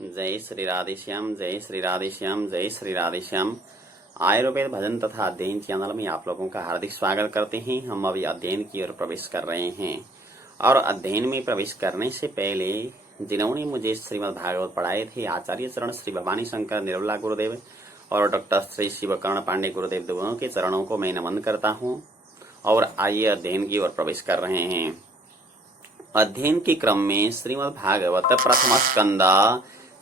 जय श्री राधेश्याम, जय श्री राधेश्याम, जय श्री राधेश्याम। आयुर्वेद भजन तथा अध्ययन चैनल में आप लोगों का हार्दिक स्वागत करते हैं। हम अभी अध्ययन की ओर प्रवेश कर रहे हैं और अध्ययन में प्रवेश करने से पहले जिन्होंने मुझे श्रीमद् भागवत पढ़ाए थे, आचार्य चरण श्री भवानी शंकर निर्मला गुरुदेव और डॉक्टर श्री शिवकर्ण पांडे गुरुदेव दोनों के चरणों को मैं नमन करता हूँ। और आइए अध्ययन की ओर प्रवेश कर रहे हैं। अध्ययन के क्रम में श्रीमद् भागवत प्रथम स्कंद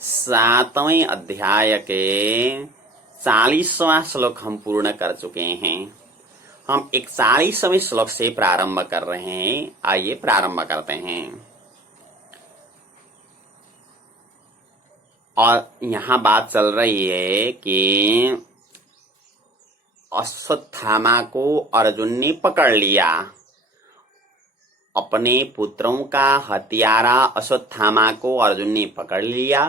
7वें अध्याय के 40वां श्लोक हम पूर्ण कर चुके हैं। हम 41वें श्लोक से प्रारंभ कर रहे हैं। आइए प्रारंभ करते हैं। और यहाँ बात चल रही है कि अश्वत्थामा को अर्जुन ने पकड़ लिया। अपने पुत्रों का हत्यारा अश्वत्थामा को अर्जुन ने पकड़ लिया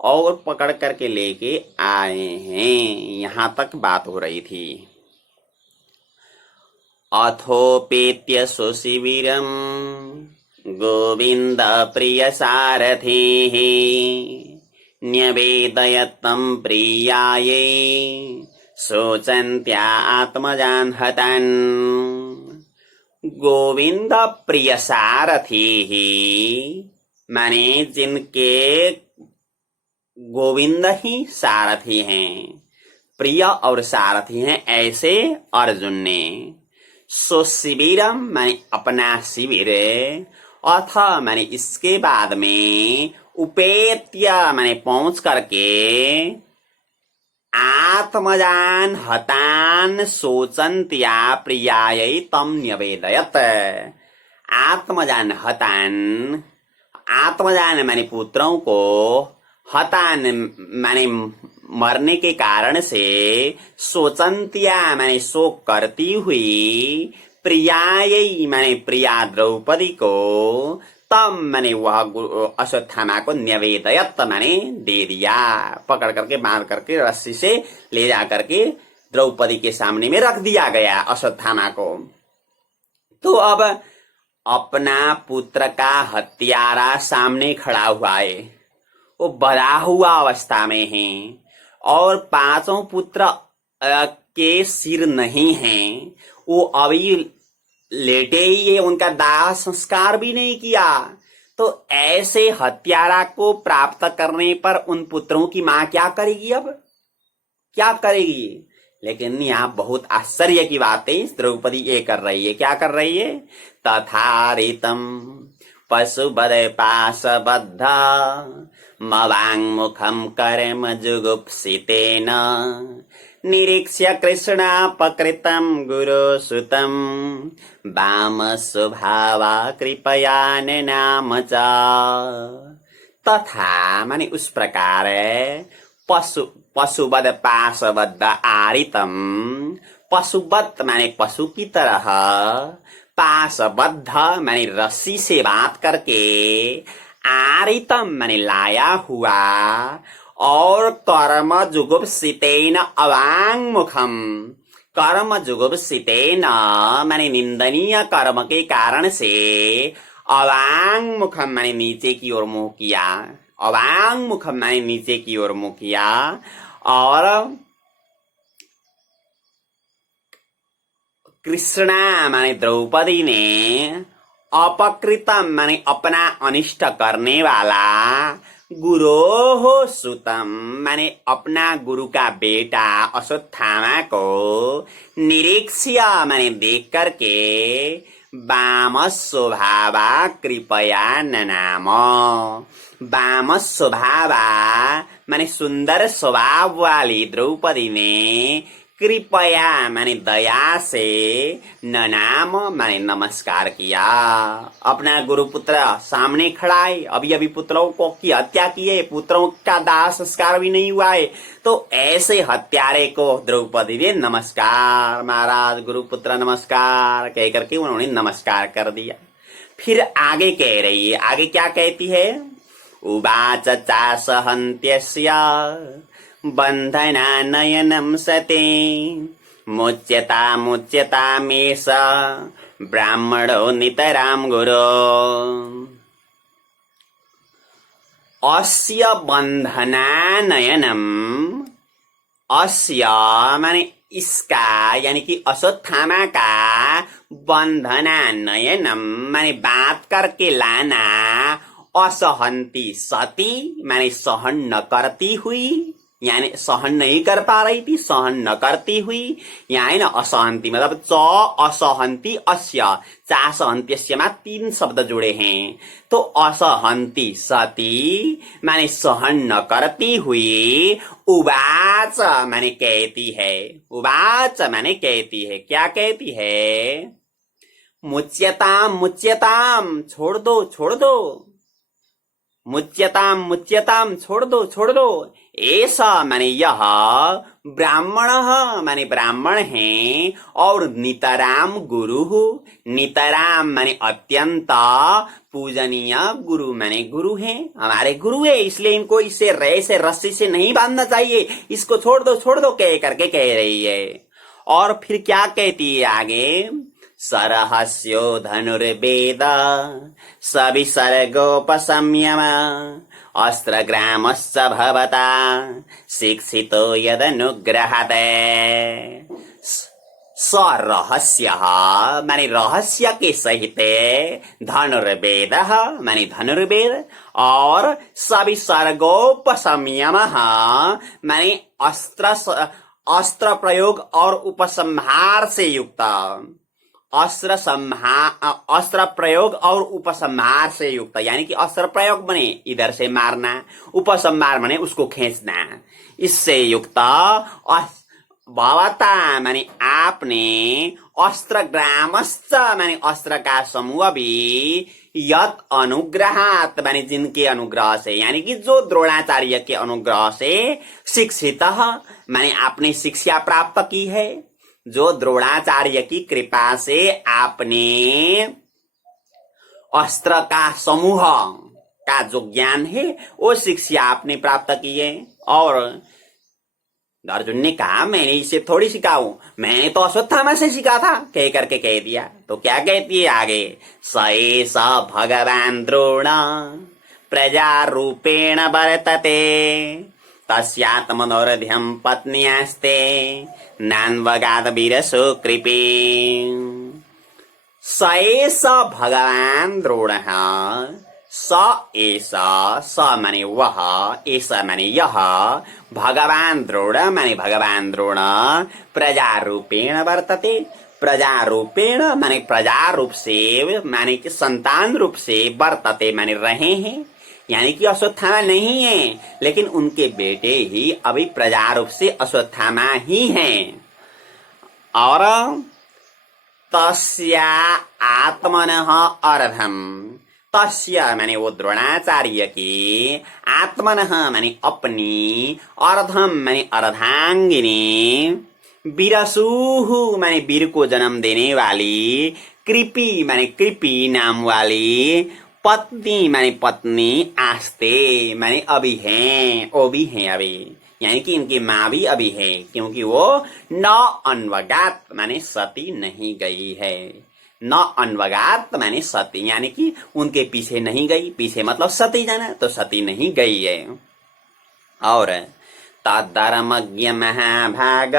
और पकड़ करके लेके आए हैं। यहाँ तक बात हो रही थी। अथोपेत्य सुशिविरम गोविंद प्रिय सारथेः न्यवेदयतं प्रियायै शोचन्त्या आत्मजान् हतान्। गोविंद प्रिय सारथी ही माने जिनके गोविंद ही सारथी हैं, प्रिय और सारथी हैं, ऐसे अर्जुन ने सुशिविरम माने अपना शिविर, अथ माने इसके बाद में उपेत्य माने पहुंच करके आत्मजान हतान शोचन्त्या प्रियायै तम न्यवेदयत। आत्मजान हतान, आत्मजान माने पुत्रों को, हतान माने मरने के कारण से, शोचन्त्या माने शोक करती हुई, प्रियायै माने प्रिया द्रौपदी को, तम माने वह अश्वत्थामा को न्यवेदयत माने दे दिया। पकड़ करके बांध करके रस्सी से ले जा करके द्रौपदी के सामने में रख दिया गया अश्वत्थामा को। तो अब अपना पुत्र का हत्यारा सामने खड़ा हुआ है, वो बधा हुआ अवस्था में है और 5 पुत्र के सिर नहीं हैं। वो अभी लेटे ही है, उनका दाह संस्कार भी नहीं किया। तो ऐसे हत्यारा को प्राप्त करने पर उन पुत्रों की मां क्या करेगी? अब क्या करेगी? लेकिन यहाँ बहुत आश्चर्य की बातें द्रौपदी ये कर रही है। क्या कर रही है? तथारितम पशुबद पाशबद्ध मवाङ्मुखं कर्म जुगुप्सितेन निरीक्ष्य कृष्णापकृतं गुरुसुतं वामस्वभावा कृपया नाम च। तथा माने उस प्रकार पशुवद पाशबद्ध आरितम, पशुवत माने पशु की तरह, पाशबद्ध माने रस्सी से बांध करके, आरितम माने लाया हुआ, और कर्म जुगुप्सितेन अवाङ्मुखम, कर्म जुगुप्सितेन माने निंदनीय कर्म के कारण से, अवाङ्मुखम माने नीचे की ओर मुंह किया, अवाङ्मुखम माने नीचे की ओर मुंह किया। और कृष्णा माने द्रौपदी ने, अपकृतम माने अपना अनिष्ट करने वाला, गुरोहो सुतम माने अपना गुरु का बेटा अश्वत्थामा को, निरीक्ष्य माने देख करके, वाम स्वभावा कृपया ननाम। वाम स्वभावा माने सुंदर स्वभाव वाली द्रौपदी ने कृपया माने दया से, ननाम माने नमस्कार किया। अपना गुरुपुत्र सामने खड़ा है, अभी अभी पुत्रों को की हत्या की है, पुत्रों का दाह संस्कार भी नहीं हुआ है। तो ऐसे हत्यारे को द्रौपदी ने नमस्कार, महाराज गुरुपुत्र नमस्कार कह करके उन्होंने नमस्कार कर दिया। फिर आगे कह रही है, आगे क्या कहती है? उवाच चासहन्त्यस्य बंधना नयनम सते मुच्यता मेष ब्राह्मणो नितराम गुरो। अस्य बंधनानयनम, अस्य माने इसका यानी कि अश्वत्थामा का, बंधनानयनम माने बात करके लाना, असहंती सती माने सहन न करती हुई, यानी सहन नहीं कर पा रही थी, सहन न करती हुई। यहाँ है ना असहंती मतलब च असहंती अस्य, चा सहन्त्यस्य में 3 शब्द जुड़े हैं। तो असहंती सती माने सहन न करती हुई, उवाच माने कहती है, उवाच माने कहती है, क्या कहती है? मुच्यताम मुच्यताम, छोड़ दो छोड़ दो, मुच्यताम मुच्यताम, छोड़ दो छोड़ दो। ऐसा माने यह ब्राह्मण माने ब्राह्मण हैं, और नितराम गुरु, नितराम माने अत्यंत, पूजनीय गुरु माने गुरु हैं, हमारे गुरु है, इसलिए इनको इसे रे से रस्सी से नहीं बांधना चाहिए, इसको छोड़ दो कह करके कह रही है। और फिर क्या कहती है आगे? सरहस्यो धनुर्वेद सविसर्गोपसंयम अस्त्रग्रामश्च भवता शिक्षितो यदनुग्रहते। सरहस्य माने रहस्य के सहित, धनुर्वेद माने धनुर्वेद, और सविसर्गोपसंयम माने अस्त्र प्रयोग और उपसंहार से युक्त, अस्त्र प्रयोग और उपसंहार से युक्त, यानी कि अस्त्र प्रयोग बने इधर से मारना, उपसंहार बने उसको खींचना, इससे युक्त। भवता माने आपने, अस्त्रग्रामश्च माने अस्त्र का समूह भी, यत अनुग्रहात माने जिनके अनुग्रह से, यानी कि जो द्रोणाचार्य के अनुग्रह से, शिक्षित माने आपने शिक्षा प्राप्त की है, जो द्रोणाचार्य की कृपा से आपने अस्त्र का समूह का जो ज्ञान है वो शिक्षा आपने प्राप्त की है। और अर्जुन ने कहा मैंने इसे थोड़ी सिखाऊं, मैंने तो अश्वत्थामा से सीखा था, कह करके कह दिया। तो क्या कहती है आगे? स एष भगवान द्रोण प्रजा रूपेण वर्तते तस्यात्मनोरध्यम पत्न्यास्ते नान्वगाद वीरसु कृपी। स एष भगवान द्रोण, स एष, स माने वह, एष माने यह, भगवान द्रोण माने भगवान द्रोण, प्रजा रूपेण वर्तते, प्रजा रूपेण माने प्रजा रूप से, माने कि संतान रूप से, वर्तते माने रहे हैं, यानी कि अश्वत्थामा नहीं है, लेकिन उनके बेटे ही अभी प्रजा रूप से अश्वत्थामा ही हैं। और तस्या आत्मनः अर्धम, तस्य माने वो द्रोणाचार्य की, आत्मनः माने अपनी, अर्धम माने अर्धांगिनी, वीरसूहु माने वीर को जन्म देने वाली, कृपी माने कृपी नाम वाली, पत्नी माने पत्नी, आस्ते माने अभी हैं, वो भी हैं अभी, यानी कि इनकी माँ भी अभी है, क्योंकि वो न अन्वगात माने सती नहीं गई है, न अन्वगात माने सती, यानी कि उनके पीछे नहीं गई, पीछे मतलब सती जाना, तो सती नहीं गई है। और तद्धर्मज्ञ महाभाग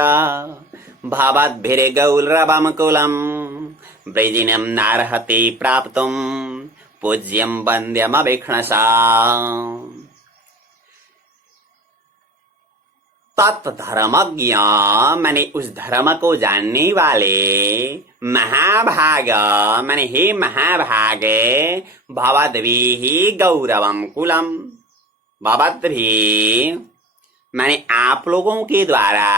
भवद्भिर्गौरवं कुलं वृजिनं नार्हति प्राप्तुं पूज्यं वन्द्यमभिघ्नसा। तत्धर्मज्ञ माने उस धर्म को जानने वाले, महाभाग माने हे महाभाग, भवद्भिः गौरवं कुलम, भवद्भिः माने आप लोगों के द्वारा,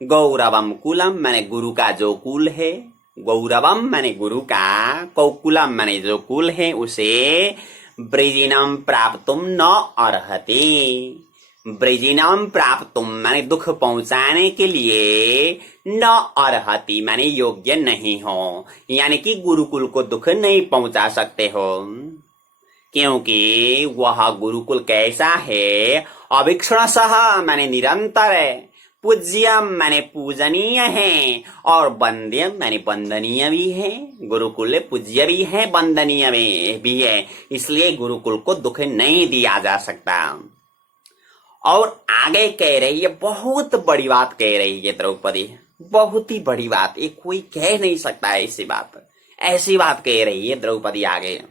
गौरवम कुलम माने गुरु का जो कुल है, गौरवम माने गुरु का, कौकुलम माने जो कुल है, उसे ब्रजिनम प्राप्तुम न अर्हति, ब्रजिनम प्राप्तुम माने दुख पहुंचाने के लिए, न अर्हति माने योग्य नहीं हो, यानी कि गुरुकुल को दुख नहीं पहुंचा सकते हो, क्योंकि वह गुरुकुल कैसा है? अभिक्षणसः माने निरंतर है, पूज्य माने पूजनीय है और वंद्य माने वंदनीय भी है। गुरुकुल पूज्य भी है, वंदनीय भी है, इसलिए गुरुकुल को दुख नहीं दिया जा सकता। और आगे कह रही है, बहुत बड़ी बात कह रही है द्रौपदी, बहुत ही बड़ी बात, ये कोई कह नहीं सकता ऐसी बात, ऐसी बात कह रही है द्रौपदी आगे।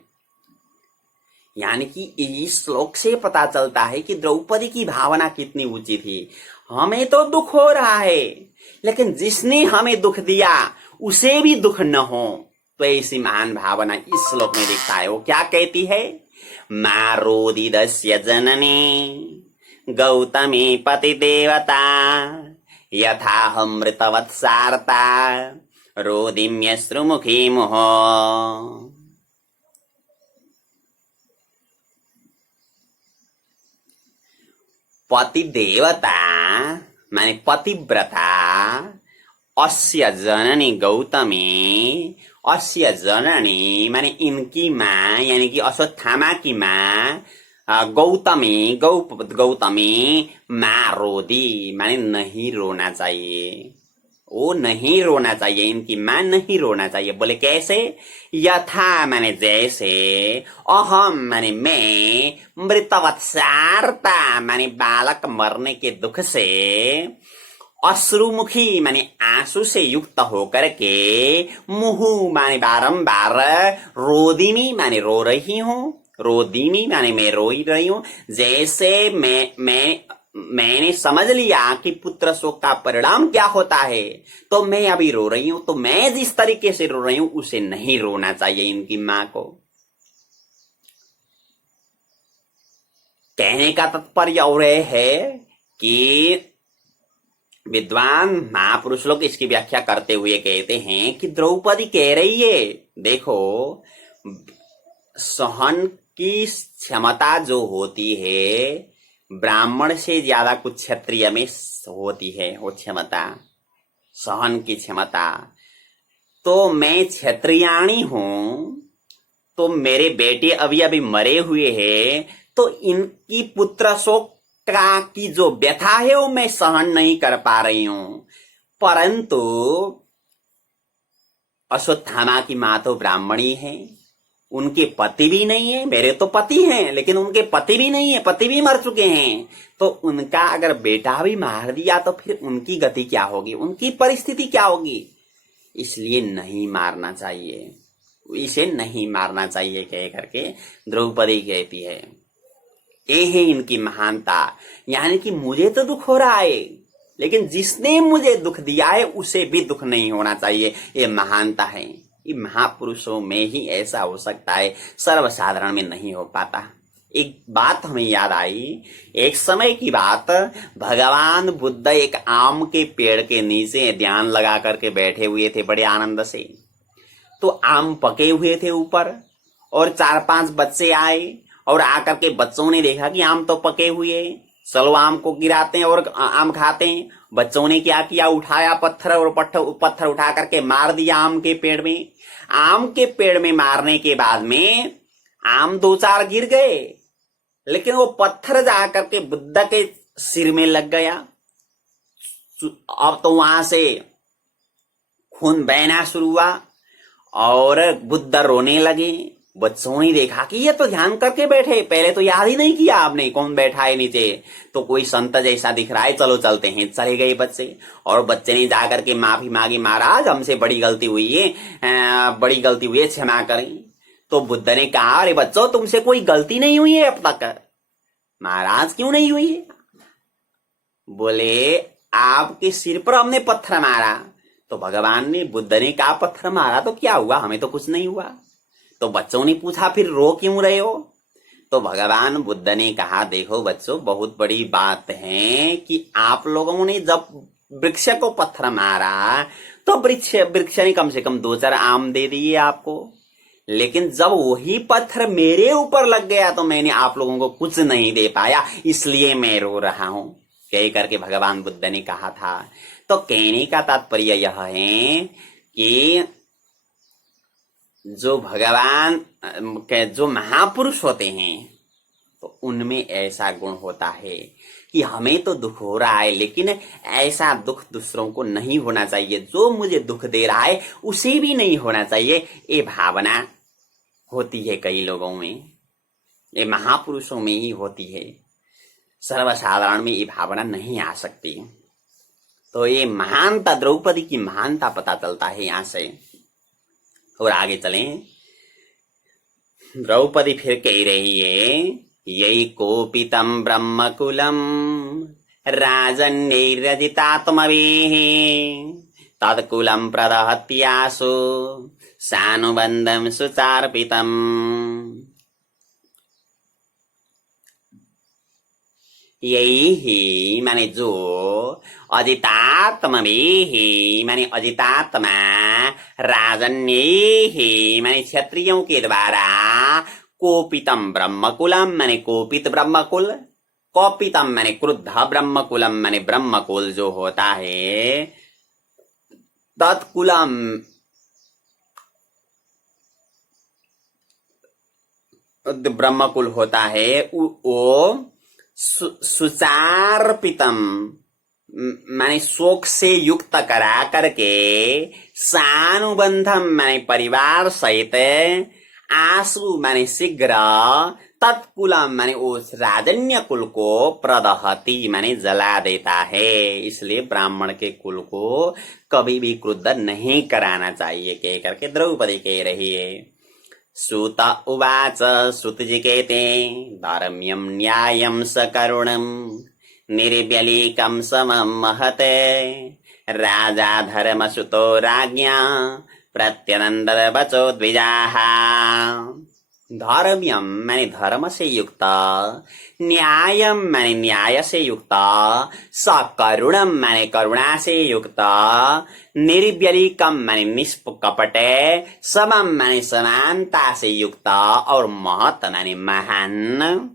यानी कि इस श्लोक से पता चलता है कि द्रौपदी की भावना कितनी ऊंची थी। हमें तो दुख हो रहा है, लेकिन जिसने हमें दुख दिया उसे भी दुख न हो, तो ऐसी महान भावना इस श्लोक में दिखता है। वो क्या कहती है? मारोदिदस्य जननी गौतमी पति देवता यथाहमृतवत्सारता रोदिम्यश्रुमुखी मुह। पति देवता माने पतिव्रता, अस्य जननी गौतमी, अस्य जननी माने इनकी माँ, यानी कि अश्वत्थामा की माँ गौतमी, गौतमी माँ रोदी माने नहीं रोना चाहिए, वो नहीं रोना चाहिए, इनकी माँ नहीं रोना चाहिए। बोले कैसे? यथा माने जैसे, अहम माने मैं, मृतवत्सारता माने बालक मरने के दुख से, अश्रुमुखी माने आंसू से युक्त होकर के, मुहु माने बारंबार, रोदिमी माने रो रही हूँ, रोदिमी माने मैं रोई रही हूँ। जैसे मैंने समझ लिया कि पुत्र शोक का परिणाम क्या होता है, तो मैं अभी रो रही हूं, तो मैं जिस तरीके से रो रही हूं उसे नहीं रोना चाहिए इनकी मां को। कहने का तात्पर्य और है कि विद्वान महापुरुष लोग इसकी व्याख्या करते हुए कहते हैं कि द्रौपदी कह रही है, देखो सहन की क्षमता जो होती है ब्राह्मण से ज्यादा कुछ क्षत्रिय में होती है, वो क्षमता, सहन की क्षमता। तो मैं क्षत्रियाणी हूं, तो मेरे बेटे अभी अभी मरे हुए हैं, तो इनकी पुत्र शोक का की जो व्यथा है वो मैं सहन नहीं कर पा रही हूं। परंतु अश्वत्थामा की मां तो ब्राह्मणी है, उनके पति भी नहीं है, मेरे तो पति हैं लेकिन उनके पति भी नहीं है, पति भी मर चुके हैं, तो उनका अगर बेटा भी मार दिया तो फिर उनकी गति क्या होगी, उनकी परिस्थिति क्या होगी। इसलिए नहीं मारना चाहिए, इसे नहीं मारना चाहिए कह करके द्रौपदी कहती है। ये है इनकी महानता। यानी कि मुझे तो दुख हो रहा है, लेकिन जिसने मुझे दुख दिया है उसे भी दुख नहीं होना चाहिए, ये महानता है। ये महापुरुषों में ही ऐसा हो सकता है, सर्वसाधारण में नहीं हो पाता। एक बात हमें याद आई, एक समय की बात, भगवान बुद्ध एक आम के पेड़ के नीचे ध्यान लगा करके बैठे हुए थे बड़े आनंद से। तो आम पके हुए थे ऊपर, और 4-5 बच्चे आए और आकर के बच्चों ने देखा कि आम तो पके हुए, चलो आम को गिराते हैं और आम खाते हैं। बच्चों ने क्या किया, उठाया पत्थर और पत्थर उठा करके मार दिया आम के पेड़ में। आम के पेड़ में मारने के बाद में आम 2-4 गिर गए, लेकिन वो पत्थर जाकर के बुद्ध के सिर में लग गया। अब तो वहां से खून बहना शुरू हुआ और बुद्ध रोने लगे। बच्चों ने देखा कि ये तो ध्यान करके बैठे, पहले तो याद ही नहीं किया आपने कौन बैठा है नीचे, तो कोई संत जैसा दिख रहा है, चलो चलते हैं। चले गए बच्चे, और बच्चे ने जाकर के माफी मांगी, महाराज हमसे बड़ी गलती हुई है, बड़ी गलती हुई है, क्षमा करें। तो बुद्ध ने कहा, अरे बच्चों तुमसे कोई गलती नहीं हुई है अब तक। महाराज क्यों नहीं हुई है? बोले आपके सिर पर हमने पत्थर मारा। तो भगवान ने, बुद्ध ने कहा पत्थर मारा तो क्या हुआ, हमें तो कुछ नहीं हुआ। तो बच्चों ने पूछा फिर रो क्यों रहे हो? तो भगवान बुद्ध ने कहा, देखो बच्चों बहुत बड़ी बात है कि आप लोगों ने जब वृक्ष को पत्थर मारा तो वृक्ष ने कम से कम 2-4 आम दे दिए आपको, लेकिन जब वही पत्थर मेरे ऊपर लग गया तो मैंने आप लोगों को कुछ नहीं दे पाया, इसलिए मैं रो रहा हूं, कह करके भगवान बुद्ध ने कहा था। तो कहने का तात्पर्य यह है कि जो भगवान के जो महापुरुष होते हैं, तो उनमें ऐसा गुण होता है कि हमें तो दुख हो रहा है, लेकिन ऐसा दुख दूसरों को नहीं होना चाहिए, जो मुझे दुख दे रहा है उसे भी नहीं होना चाहिए। ये भावना होती है कई लोगों में, ये महापुरुषों में ही होती है, सर्वसाधारण में ये भावना नहीं आ सकती। तो ये महानता, द्रौपदी की महानता पता चलता है यहां से। और आगे चलें, द्रौपदी फिर कह रही है, यही कोपितम ब्रह्मकुलम राजन्यैरजितात्मवेः तत्कुलम प्रदहत्यासु सानुबंधम सुचार्पितम। यही ही माने जो अजितात्मवेः माने अजितात्मा, राजन्यैः माने क्षत्रियों के द्वारा, कोपितम ब्रह्मकुलम माने कोपित ब्रह्मकुल, कोपितम माने क्रुद्ध, ब्रह्मकुलम माने ब्रह्मकुल जो होता है, तत्कुलम ब्रह्मकुल होता है वो सुचार्पितम माने शोक से युक्त करा करके, सानुबंधम माने परिवार सहित, आंसू माने शीघ्र, तत्कुलम माने उस राजन्य कुल को, प्रदहति माने जला देता है। इसलिए ब्राह्मण के कुल को कभी भी क्रुद्ध नहीं कराना चाहिए कह करके द्रौपदी कह रही है। सूत उवाच, सुतजी कहते, धर्म्यम न्यायम सकरुणम निर्व्यलीकम समम महते राजा धर्मसुतो राज्ञा प्रत्यनंदर बचो द्विजाः। धर्म्यम माने धर्म से युक्त, न्यायम माने न्याय से युक्त, सकरुणम माने करुणा से युक्त, निर्व्यलीकम माने निष्कपट, समम माने समानता से युक्त, और महत माने महान।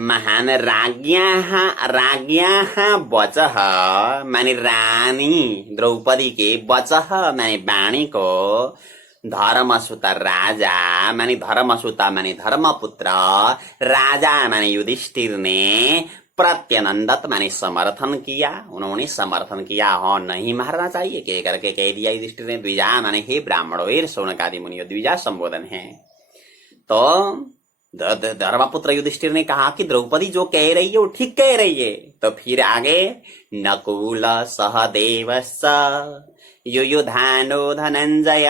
महान राज्ञाः वचः माने रानी द्रौपदी के, वचः माने वाणी को, धर्मसुत राजा माने धर्मसुता माने धर्मपुत्र, राजा माने युधिष्ठिर ने, प्रत्यनंदत माने समर्थन किया, उन्होंने समर्थन किया, हाँ नहीं मारना चाहिए कह करके कह दिया युधिष्ठिर ने। द्विजा माने हे ब्राह्मणों, हे शौनकादि मुनियो, द्विजा संबोधन है। तो धर्मपुत्र युधिष्ठिर ने कहा कि द्रौपदी जो कह रही है वो ठीक कह रही है। तो फिर आगे, नकुल सहदेवश्च युयुधानो धनंजय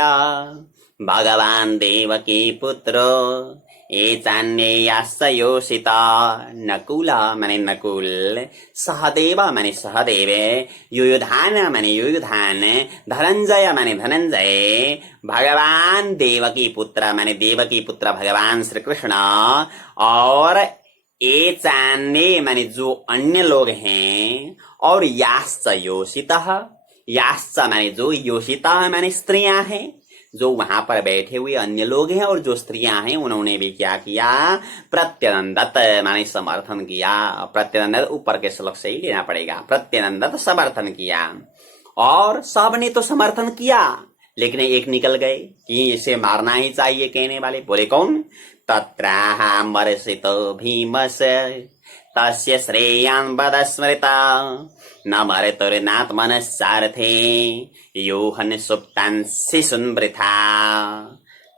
भगवान देवकी पुत्रो एचान्येयाश्च योषिता। नकुल माने नकुल, सहदेव माने सहदेव, युयुधान माने युयुधान, धनंजय माने धनंजय, भगवान देवकी पुत्र माने देवकी पुत्र भगवान श्री कृष्ण, और एचान्ये माने जो अन्य लोग हैं, और याश्च योषितः, याश्च माने जो, योषिता माने स्त्रियां हैं, जो वहां पर बैठे हुए अन्य लोग हैं और जो स्त्रियां हैं उन्होंने भी क्या किया, प्रत्यनंदत माने समर्थन किया। प्रत्यनंदत ऊपर के श्लोक से ही लेना पड़ेगा, प्रत्यनंदत समर्थन किया। और सब ने तो समर्थन किया, लेकिन एक निकल गए कि इसे मारना ही चाहिए कहने वाले। बोले कौन? तत्राहमर्षितो भीमस्य तस्य श्रेयान् वद स्मृता न मर्तुर्नात्मनश्चार्थे योहन सुप्तान् शिशुन् वृथा।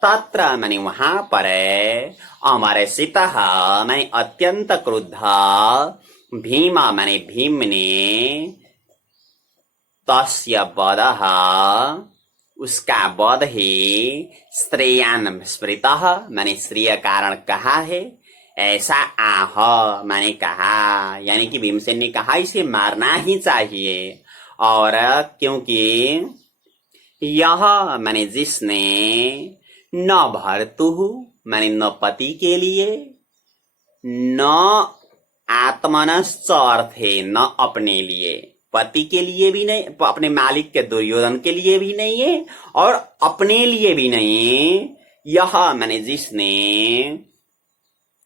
तत्र माने वहां पर, अमर्षितः माने अत्यंत क्रुद्ध, भीम माने भीम ने, तस्य वदः उसका वध ही, श्रेयान स्मृतः माने श्रेय कारण कहा है, ऐसा आह माने कहा, यानी कि भीमसेन ने कहा इसे मारना ही चाहिए। और क्योंकि यह माने जिसने, न भर्तुः माने न पति के लिए, न आत्मनश्च अर्थे न अपने लिए, पति के लिए भी नहीं, अपने मालिक के दुर्योधन के लिए भी नहीं है और अपने लिए भी नहीं। यह माने जिसने,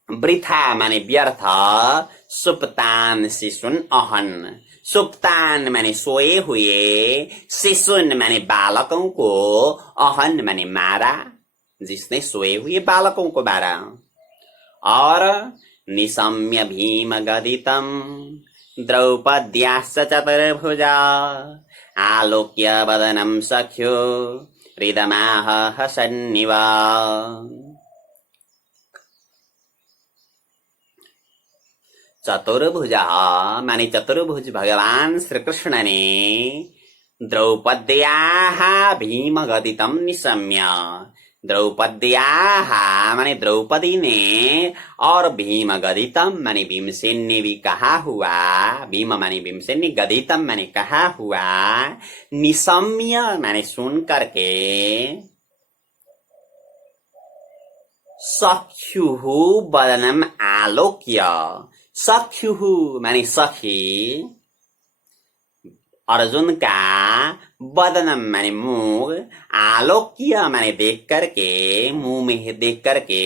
वृथा माने व्यर्थ, सुप्तान शिशुन अहन सुप्तान माने सोए हुए, शिशुन माने बालकों को, अहन माने मारा, जिसने सोए हुए बालकों को मारा। और निशम्य भीम गदितम द्रौपद्याश्च चतुर्भुजा आलोक्य वदनं सख्यो हृदमाह हसन्निव। चतुर्भुजा माने चतुर्भुज भगवान श्री कृष्ण ने द्रौपद्याः भीम गदितम निशम्य, द्रौपद्याः माने द्रौपदी ने और भीम गदितम माने भीमसेन ने भी कहा हुआ, भीम माने भीमसेन ने, गदितम माने कहा हुआ, निशम्य माने सुन करके, सख्युहु वदनम आलोक्य, सख्युहु माने सखी, अर्जुन का, वदनम माने मुंह, आलोक्य माने देख करके, मुंह में देख करके,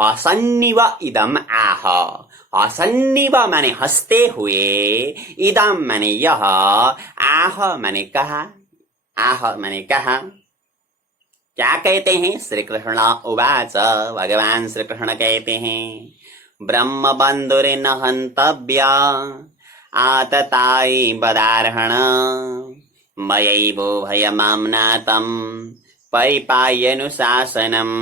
हसन्निव इदम आह, हसन्निव माने हंसते हुए, इदम माने यह, आह माने कहा, आह माने कहा। क्या कहते हैं? श्री कृष्ण उवाच, भगवान श्री कृष्ण कहते हैं, ब्रह्म बंधुरे न हंतव्य आतताई बदार्हण मयैवो भयमाम्नातं परिपायनुशासनम्।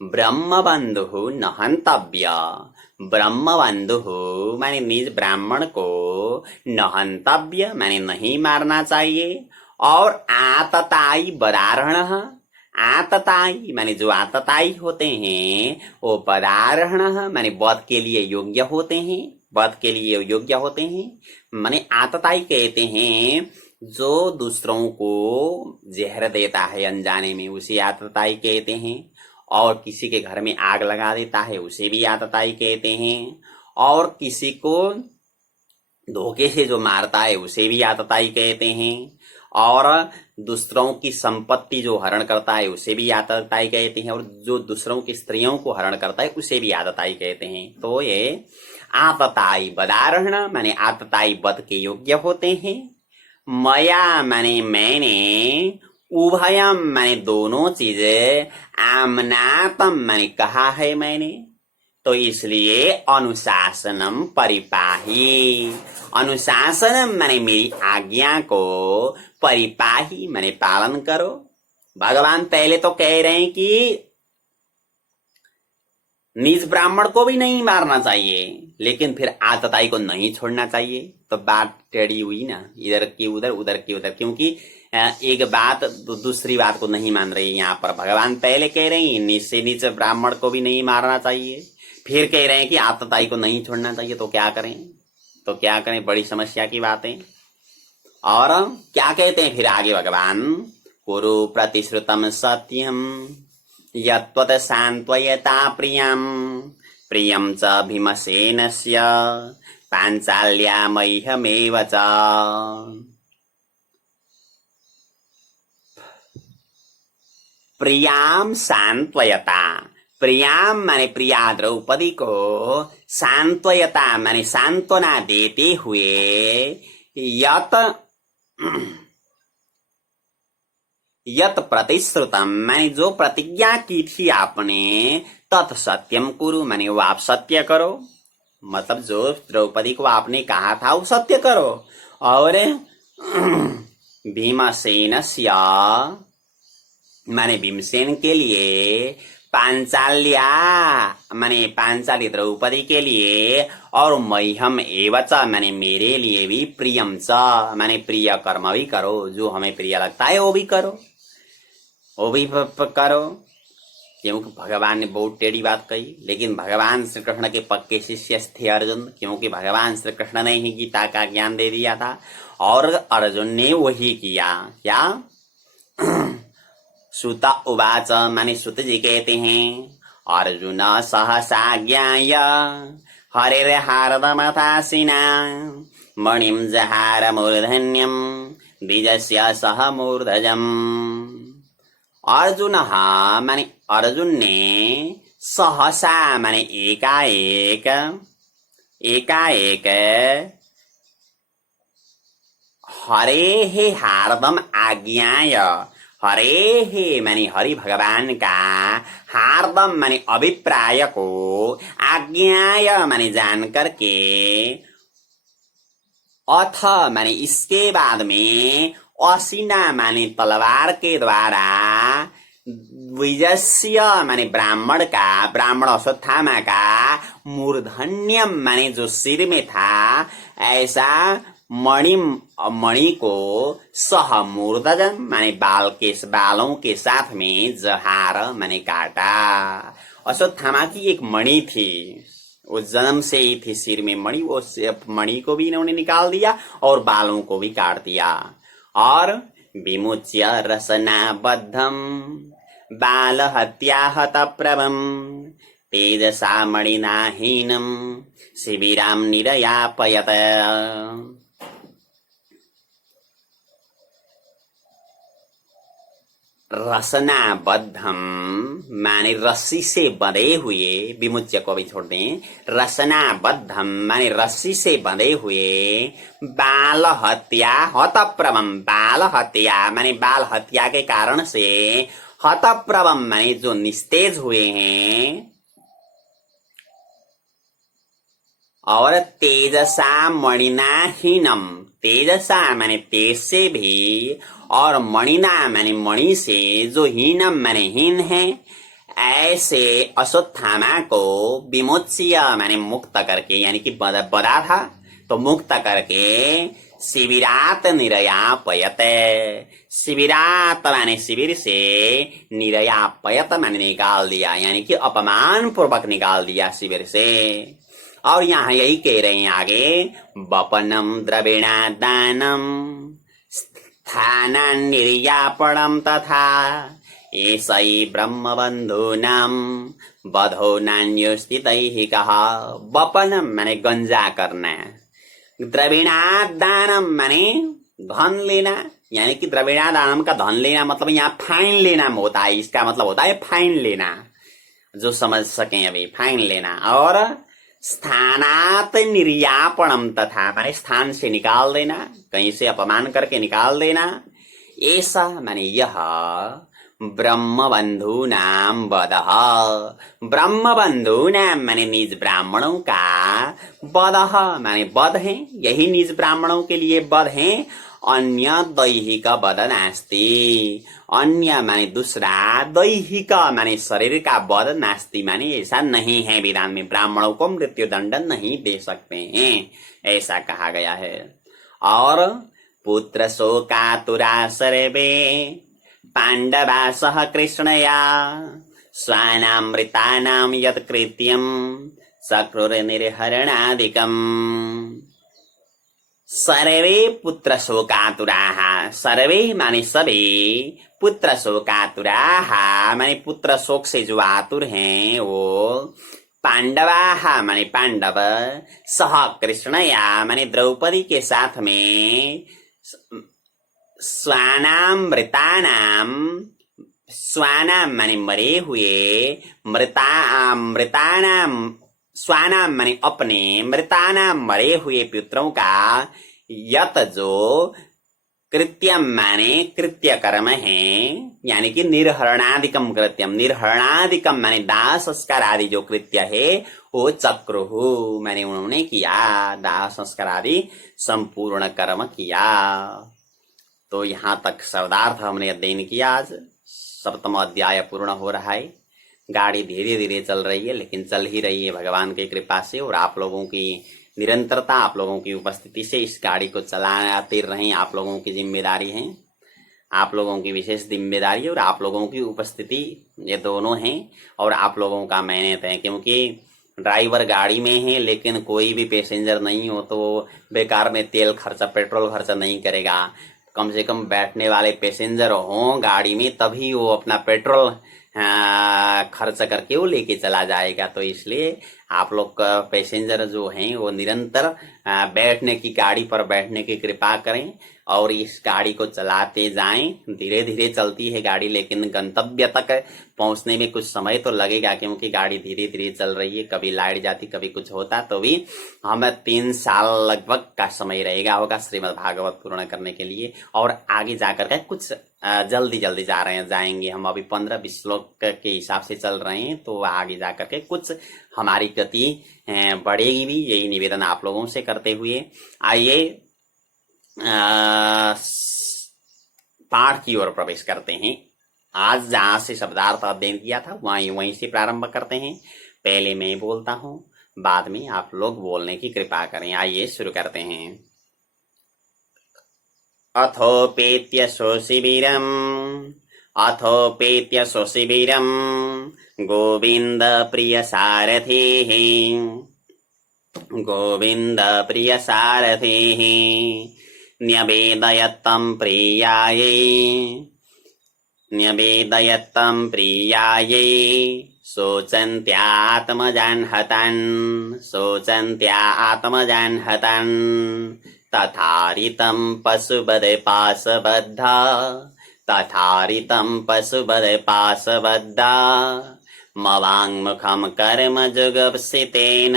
ब्रह्म बंधु न हंतव्य, ब्रह्म बंधु माने निज ब्राह्मण को, न हंतव्य माने नहीं मारना चाहिए, और आतताई बदार्हण, आतताई माने जो आतताई होते हैं, वो बदार्हण माने वध के लिए योग्य होते हैं, वध के लिए योग्य होते हैं। माने आतताई कहते हैं जो दूसरों को जहर देता है अनजाने में, उसे आतताई कहते हैं। और किसी के घर में आग लगा देता है, उसे भी आतताई कहते हैं। और किसी को धोखे से जो मारता है, उसे भी आतताई कहते हैं। और दूसरों की संपत्ति जो हरण करता है, उसे भी आतताई कहते हैं। और जो दूसरों की स्त्रियों को हरण करता है, उसे भी आतताई कहते हैं। तो ये आतताई बदार्हण माने आतताई वध के योग्य होते हैं। मया माने मैंने, उभयम माने दोनों चीजें, आमनातम माने कहा है मैंने, तो इसलिए अनुशासनम परिपाही, अनुशासनम माने मेरी आज्ञा को, परिपाही माने पालन करो। भगवान पहले तो कह रहे हैं कि निज ब्राह्मण को भी नहीं मारना चाहिए, लेकिन फिर आतताई को नहीं छोड़ना चाहिए। तो बात टेढ़ी हुई ना, इधर की उधर, उधर की उधर, क्योंकि एक बात दूसरी बात को नहीं मान रही। यहाँ पर भगवान पहले कह रहे हैं नीच से नीच ब्राह्मण को भी नहीं मारना चाहिए, फिर कह रहे हैं कि आतताई को नहीं छोड़ना चाहिए। तो क्या करें, तो क्या करें, बड़ी समस्या की बात है। और क्या कहते हैं फिर आगे भगवान, कुरु प्रतिश्रुतम सत्यम यत्वत सांत्वयता प्रियम, प्रियम च भीमसेनस्य पांचाल्या मह्यमेव च। प्रियाम सांत्वयता, प्रियाम माने प्रिया द्रौपदी को, सांत्वयता माने सांत्वना देते हुए, यत यत प्रतिश्रुतम माने जो प्रतिज्ञा की थी आपने, तत् सत्यम कुरु माने वो आप सत्य करो। मतलब जो द्रौपदी को आपने कहा था वो सत्य करो। और भीमसेनस्य माने भीमसेन के लिए, पांचाल्या माने पांचाली द्रौपदी के लिए, और मह्यम एवच माने मेरे लिए भी, प्रियम च माने प्रिय कर्म भी करो, जो हमें प्रिय लगता है वो भी करो, वो भी करो। क्योंकि भगवान ने बहुत टेढ़ी बात कही, लेकिन भगवान श्री कृष्ण के पक्के शिष्य थे अर्जुन, क्योंकि भगवान श्री कृष्ण ने ही गीता का ज्ञान दे दिया था और अर्जुन ने वही किया। क्या? सुत उवाच माने सुत जी कहते हैं, अर्जुन सहसा ज्ञाय हरिर्हारदमथासिना मणिम जहार मूर्धन्यम द्विजस्य सह मूर्धजम। अर्जुन माने अर्जुन ने, सहसा माने एकाएक, एकाएक हरे हे हार्दम आज्ञाय, हरे हे माने हरि भगवान का, हार्दम माने अभिप्राय को, आज्ञाय माने जान करके, अथ माने इसके बाद में, असिना माने तलवार के द्वारा, द्विजस्य माने ब्राह्मण का, ब्राह्मण अश्वत्थामा का, मूर्धन्यम माने जो सिर में था, ऐसा मणि को सह मूर्धजम माने बालों के साथ में जहार माने काटा। अश्वत्थामा की एक मणि थी, वो जन्म से ही थी सिर में मणि, वो मणि को भी इन्होंने निकाल दिया और बालों को भी काट दिया। और विमुच्य रसनाबद्धम बाल हत्या हत प्रभम तेजसा मणिनाहीनम शिबिराम निरयापयत। रसनाबद्धम माने रस्सी से बंधे हुए, विमुच्य को भी छोड़ दें, रसनाबद्धम माने रस्सी से बंधे हुए, बाल हत्या हतप्रभम, बाल हत्या माने बाल हत्या के कारण से, हतप्रभम माने जो निस्तेज हुए हैं, और तेजसा मणिनाहीनम, तेजसा माने तेज से भी, और मणिना माने मणि से जो हीनम माने हीन है, ऐसे अश्वत्थामा को विमोच्य माने मुक्त करके, यानी कि बधा था तो मुक्त करके, शिविरात निरयापयत, शिविरात माने शिविर से, निरयापयत माने निकाल दिया, यानी कि अपमान पूर्वक निकाल दिया शिविर से। और यहाँ यही कह रहे हैं आगे, वपनम द्रविणा दानम स्थाना निर्यापणम तथा ऐसै ब्रह्म बंधूनाम बधो नान्योस्ति दैहिकः। वपनम माने गंजा करना, द्रविणा दानम माने धन लेना, यानी कि द्रविणा दानम का धन लेना मतलब यहाँ फाइन लेना होता है, इसका मतलब होता है फाइन लेना, जो समझ सकें अभी, फाइन लेना। और स्थानात निर्यापणम तथा माने स्थान से निकाल देना, कहीं से अपमान करके निकाल देना। ऐसा माने यह ब्रह्म बंधु नाम बदह, ब्रह्म बंधु नाम माने निज ब्राह्मणों का, बदह माने बध है, यही निज ब्राह्मणों के लिए बध है। अन्य दैहिक बध नास्ति, अन्य माने दूसरा, दैहिक माने शरीर का बध, नास्ति माने ऐसा नहीं है, विधान में ब्राह्मणों को मृत्यु दंड नहीं दे सकते हैं, ऐसा कहा गया है। और पुत्र शोकातुरा सर्वे पांडवा सह कृष्णया स्वानामृतानाम यत् कृत्यम सक्रुर निर्हरणादिकम। सर्वे पुत्र शोकातुराः, सर्वे माने सभी, पुत्र शोकातुराः माने पुत्र शोक से जो आतुर हैं वो, पांडवाः माने पांडव, सह कृष्णया माने द्रौपदी के साथ में, स्वानामृतानाम, स्वानाम माने मरे हुए, मृतानाम स्वानाम माने अपने, मृतानाम मरे हुए पुत्रों का, यत जो कृत्यम माने कृत्य कर्म है, यानी कि निर्हरणादिकम कृत्यम, निर्हरणादिकम माने दाह संस्कार आदि जो कृत्य है वो चक्रुहु माने उन्होंने किया, दाह संस्कार आदि संपूर्ण कर्म किया। तो यहाँ तक शब्दार्थ हमने अध्ययन किया। आज 7वां अध्याय पूर्ण हो रहा है। गाड़ी धीरे धीरे चल रही है, लेकिन चल ही रही है भगवान की कृपा से, और आप लोगों की निरंतरता, आप लोगों की उपस्थिति से इस गाड़ी को चलाते रहें, आप लोगों की जिम्मेदारी है, आप लोगों की विशेष जिम्मेदारी और आप लोगों की उपस्थिति, ये दोनों हैं। और आप लोगों का मेहनत है, क्योंकि ड्राइवर गाड़ी में है लेकिन कोई भी पैसेंजर नहीं हो तो बेकार में तेल खर्चा, पेट्रोल खर्चा नहीं करेगा। कम से कम बैठने वाले पैसेंजर हों गाड़ी में, तभी वो अपना पेट्रोल खर्च करके वो लेके चला जाएगा। तो इसलिए आप लोग का पैसेंजर जो हैं वो निरंतर बैठने की, गाड़ी पर बैठने की कृपा करें और इस गाड़ी को चलाते जाएं। धीरे धीरे चलती है गाड़ी, लेकिन गंतव्य तक पहुंचने में कुछ समय तो लगेगा, क्योंकि गाड़ी धीरे धीरे चल रही है। कभी लाइट जाती, कभी कुछ होता, तो भी हमें 3 साल लगभग का समय रहेगा होगा श्रीमद् भागवत पूर्ण करने के लिए। और आगे जाकर के कुछ जल्दी जल्दी जाएंगे हम। अभी 15-20 श्लोक के हिसाब से चल रहे हैं, तो आगे जाकर के कुछ हमारी गति बढ़ेगी भी। यही निवेदन आप लोगों से करते हुए आइए पाठ की ओर प्रवेश करते हैं। आज जहां से शब्दार्थ अध्ययन किया था वहीं से प्रारंभ करते हैं। पहले मैं बोलता हूं, बाद में आप लोग बोलने की कृपा करें। आइए शुरू करते हैं। अथोपेत्य शिबिरम् गोविंद प्रिय सारथिः न्यवेदयत्तं प्रियायै शोचन्त्यात्मजान् हतान् तथारितं पशुवद पाशबद्धा मवाङ्मुखं कर्मजुगपसितेन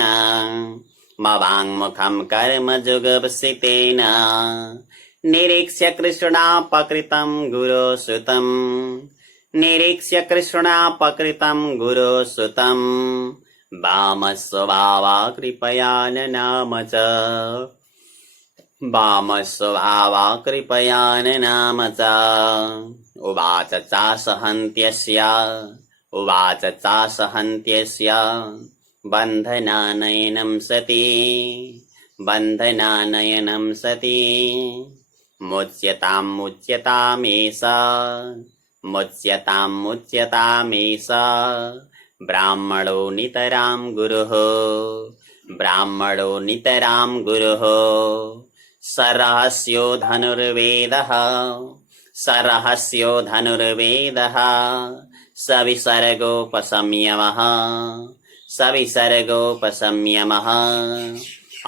निरीक्ष्य कृष्णापकृतं गुरोसुतं वामस्वभावा कृपया नाम च उवाच चासहन्त्यस्य बन्धनानयनं सति मुच्यतामेष ब्राह्मणो नितरां गुरुः सरहस्यो धनुर्वेदः सविसर्गोपशम्यमः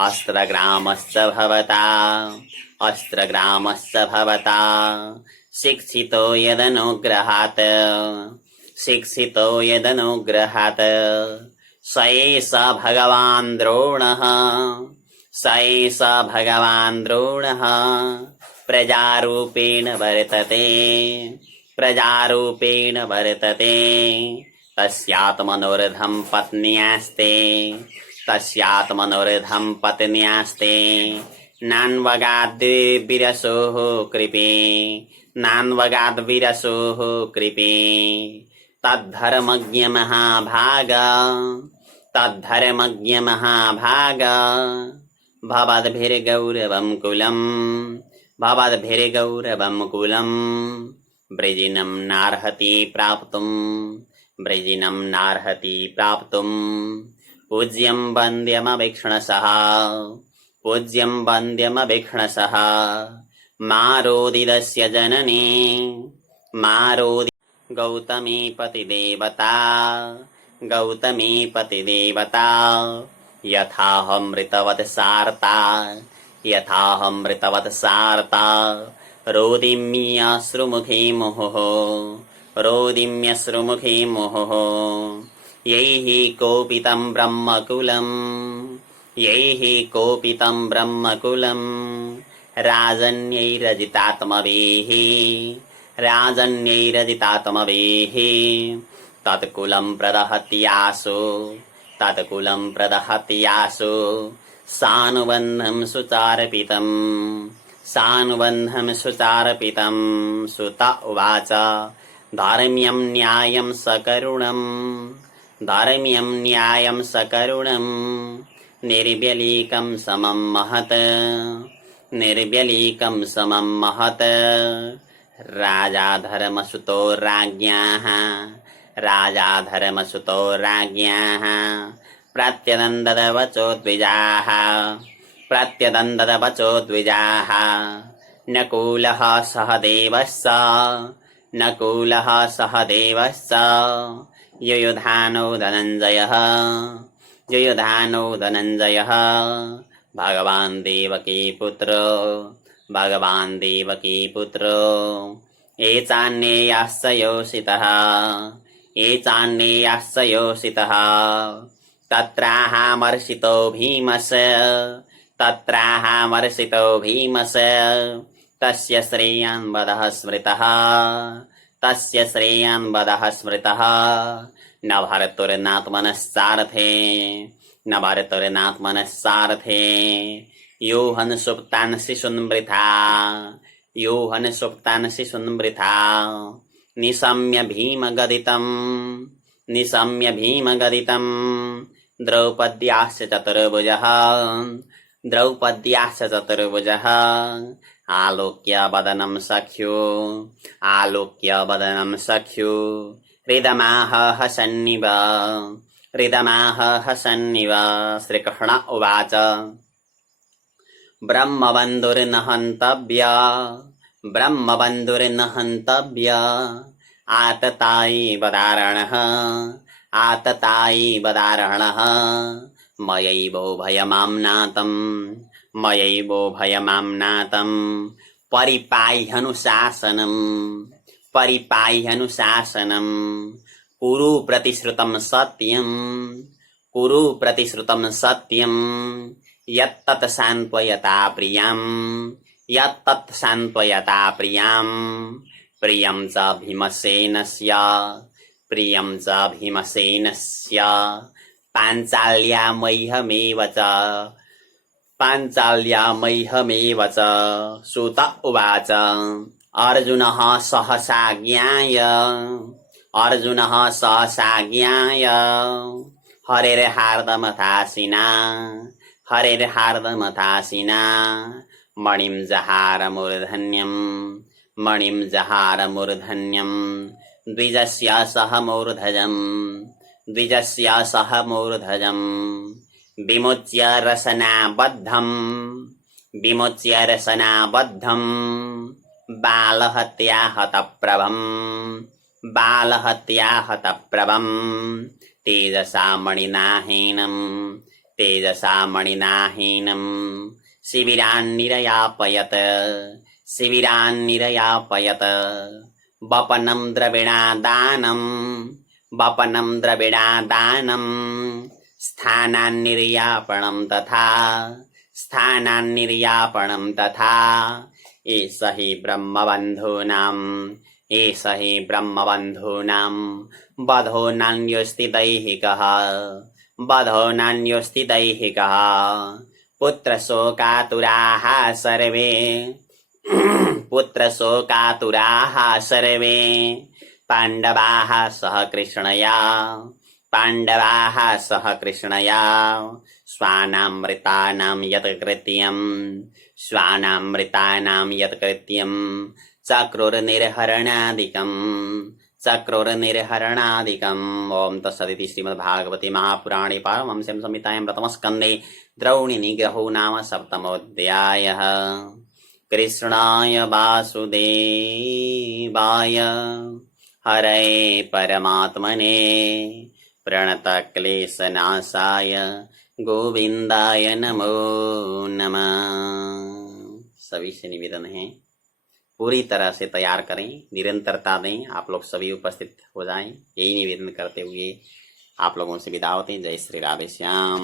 अस्त्रग्रामश्च भवता शिक्षितो यदनुग्रहात् स एष भगवान् द्रोणः प्रजारूपेण वर्तते तस्यात्मनोरधं पत्न्यास्ते नान्वगाद्विरसोः कृपे तद्धर्मज्ञ महाभाग भवद्भिर्गौरवं कुलं वृजिनं नार्हति प्राप्तुं पूज्यं वन्द्यमवीक्षणसः मारोदिदस्य जननी गौतमी पतिदेवता यथाहमृतवत् सार्ता रोदिम्यश्रुमुखी मुहुः यैः कोपितं ब्रह्मकुलं राजन्यैरजितात्मभिः तत्कुलं प्रदहत्यासु सानुबन्धं सुचारपितं सुत उवाच धार्म्यं न्यायं सकरुणं निर्व्यलीकं समं महत् राजा धर्मसुतो राज्ञाः प्रत्यदन्ददवचो द्विजाः नकुलः सहदेवश्च युयुधानो धनञ्जयः भगवान देवकी पुत्र भगवान देवकी पुत्र ये चान्येयाश्च योषितः ये चान्येयाश्च योषितः तत्राहामर्षितो भीमस्य तत्राहामर्षितो भीमस्य तस्य श्रेयान् वदः स्मृतः तस्य श्रेयान् वदः स्मृतः न भर्तुर्नात्मनश्चार्थे न भर्तुर्नात्मनश्चार्थे यो हन् सुप्तान् शिशून् वृथा यो हन् सुप्तान् शिशून् वृथा निशम्य भीमगदितं निशम्य भीमगदितं द्रौपद्याश्च चतुर्भुजः द्रौपद्याश्च चतुर्भुजः आलोक्य वदनं सख्यो आलोक्य वदनं सख्यो हृदमाह हसन्निव हृदमाह हसन्निव श्रीकृष्ण उवाच ब्रह्मबन्धुर्न हन्तव्य ब्रह्मबन्धुर्न हन्तव्य आततायी वदारणः आततायी वदारणः मयैवो भयमाम्नातम् मयैवो भयमाम्नातम् परिपाह्यनुशासनम् परिपाह्यनुशासनम् कुरु प्रतिश्रुतं सत्यम् कुरु प्रतिश्रुतं सत्यम् यत्तत् सान्त्वयता प्रियम् यत्तत् सान्त्वयता प्रियम् प्रियं च भीमसेनस्य प्रियं च भीमसेनस्य पाञ्चाल्या मह्यमेव च पाञ्चाल्या मह्यमेव च सुत उवाच अर्जुनः सहसा ज्ञाय अर्जुनः सहसा ज्ञाय हरेर्हार्दमथासिना हरेर्हार्दमथासिना मणिं जहार मूर्धन्यम् मणिं जहार मूर्धन्यम् द्विजस्य सह मूर्धजम् द्विजस्य सह मूर्धजम् विमुच्य रसनाबद्धम् विमुच्य रसनाबद्धम् बालहत्या हतप्रभम् बालहत्या हतप्रभम् तेजसा मणिनाहीनम् तेजसा मणिनाहीनम् शिबिरान्निरयापयत् शिबिरान्निरयापयत् वपनं द्रविणादानम् वपनं द्रविणादानम् स्थानान्निर्यापणं तथा स्थानान्निर्यापणं तथा एष हि ब्रह्मबन्धूनाम् एष हि ब्रह्मबन्धूनाम् वधो नान्योऽस्ति दैहिकः वधो नान्योऽस्ति दैहिकः पुत्रशोकातुराः सर्वे पुत्रशोकातुराः सर्वे पाण्डवाः सह कृष्णया पाण्डवाः सह कृष्णया स्वानामृतानां यत्कृत्यं स्वानामृतानां यत्कृत्यं चक्रुर्निर्हरणादिकम् चक्रुर्निर्हरणादिकम् ओम तत्सदिति श्रीमद्भागवते महापुराणे पारमहंस्यां संहितायां प्रथमस्कन्धे द्रौणीनिग्रहो नाम सप्तमोऽध्यायः। कृष्णाय वासुदेवाय हरये परमात्मने प्रणतक्लेशनाशाय गोविंदाय नमो नमः। सभी से निवेदन है पूरी तरह से तैयार करें, निरंतरता दें, आप लोग सभी उपस्थित हो जाएं, यही निवेदन करते हुए आप लोगों से विदा होते हैं। जय श्री राधे श्याम।